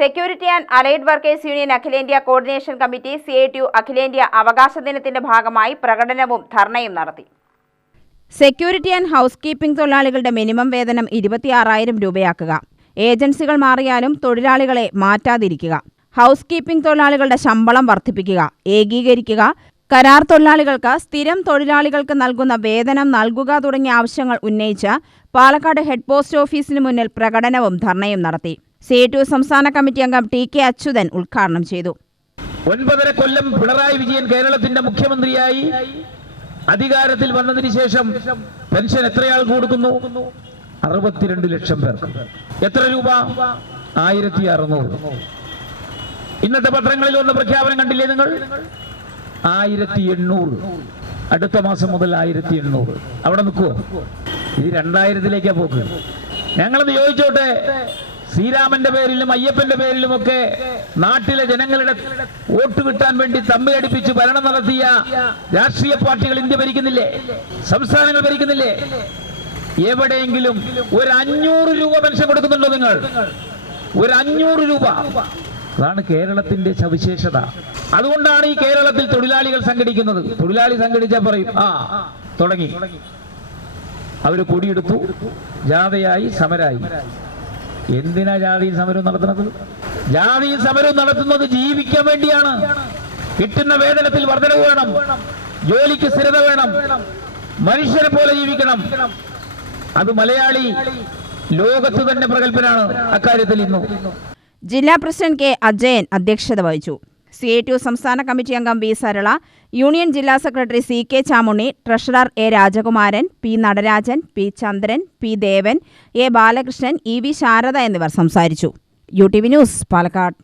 Security and allied workers union അഖിലേന്ത്യാ coordination committee CITU അഖിലേന്ത്യാ അവകാശ ദിനത്തിന്റെ ഭാഗമായി പ്രകടനവും ധർണയും നടത്തി. സെക്യൂരിറ്റി ആൻഡ് ഹൗസ് കീപ്പിംഗ് തൊഴിലാളികളുടെ മിനിമം വേതനം 26,000 രൂപയാക്കുക. ഏജൻസികൾ മാറിയാലും തൊഴിലാളികളെ മാറ്റാതിരിക്കുക. ഹൗസ് കീപ്പിംഗ് തൊഴിലാളികളുടെ ശമ്പളം വർദ്ധിപ്പിക്കുക, ഏകീകരിക്കുക. കരാർ തൊഴിലാളികൾക്ക് സ്ഥിരം തൊഴിലാളികൾക്ക് നൽകുന്ന വേതനം നൽകുക തുടങ്ങിയ ആവശ്യങ്ങൾ ഉന്നയിച്ച് പാലക്കാട് ഹെഡ് പോസ്റ്റ് ഓഫീസിന് മുന്നിൽ പ്രകടനവും ധർണയും നടത്തി. CITU സംസ്ഥാന കമ്മിറ്റി അംഗം TK അച്യുതൻ ഉദ്ഘാടനം ചെയ്തു. 9.5 കൊല്ലം പിണറായി വിജയൻ കേരളത്തിന്റെ മുഖ്യമന്ത്രിയായി അധികാരത്തിൽ വന്നതിന് ശേഷം പെൻഷൻ എത്രയാൾ കൊടുക്കുന്നു? 62 ലക്ഷം പേർക്ക്. എത്ര രൂപ? 1,600. ഇന്നത്തെ പത്രങ്ങളിൽ ഒന്ന് പ്രഖ്യാപനം കണ്ടില്ലേ നിങ്ങൾ? 1,800. അടുത്ത മാസം മുതൽ 1,800. അവിടെ നിൽക്കുവോ? ഇത് 2000-ലേക്കാ പോക്ക്. ഞങ്ങളത് ചോദിച്ചോട്ടെ, ശ്രീരാമന്റെ പേരിലും അയ്യപ്പന്റെ പേരിലുമൊക്കെ നാട്ടിലെ ജനങ്ങളുടെ വോട്ട് കിട്ടാൻ വേണ്ടി തമ്മിലടിപ്പിച്ച് ഭരണം നടത്തിയ രാഷ്ട്രീയ പാർട്ടികൾ ഇന്ത്യ ഭരിക്കുന്നില്ലേ? സംസ്ഥാനങ്ങൾ ഭരിക്കുന്നില്ലേ? എവിടെയെങ്കിലും ഒരു 500 രൂപ പെൻഷൻ കൊടുക്കുന്നുണ്ടോ നിങ്ങൾ? ഒരു 500 രൂപ. അതാണ് കേരളത്തിന്റെ സവിശേഷത. അതുകൊണ്ടാണ് ഈ കേരളത്തിൽ തൊഴിലാളികൾ സംഘടിക്കുന്നത്. തൊഴിലാളി സംഘടിച്ചാൽ പറയും തുടങ്ങി. അവര് കൊടിയെടുത്തു, ജാഥയായി, സമരായി. എന്തിനാ ജാതിയും സമരവും നടത്തുന്നത്? ജാതിയും സമരവും നടത്തുന്നത് ജീവിക്കാൻ വേണ്ടിയാണ്. കിട്ടുന്ന വേതനത്തിൽ വർധനവ് വേണം, ജോലിക്ക് സ്ഥിരത വേണം, മനുഷ്യരെ പോലെ ജീവിക്കണം. അത് മലയാളി ലോകത്ത് തന്നെ പ്രഗത്ഭനാണ് അക്കാര്യത്തിൽ. ഇന്നു ജില്ലാ പ്രസിഡന്റ് K അജയൻ അധ്യക്ഷത വഹിച്ചു. CITU സംസ്ഥാന കമ്മിറ്റി അംഗം V സരള, യൂണിയൻ ജില്ലാ secretary CK Chamunni, treasurer A Rajakumaran, P Natarajan, P Chandran, P Devan, A Balakrishnan, EV Sarada എന്നിവർ സംസാരിച്ചു. UTV news, Palakkad.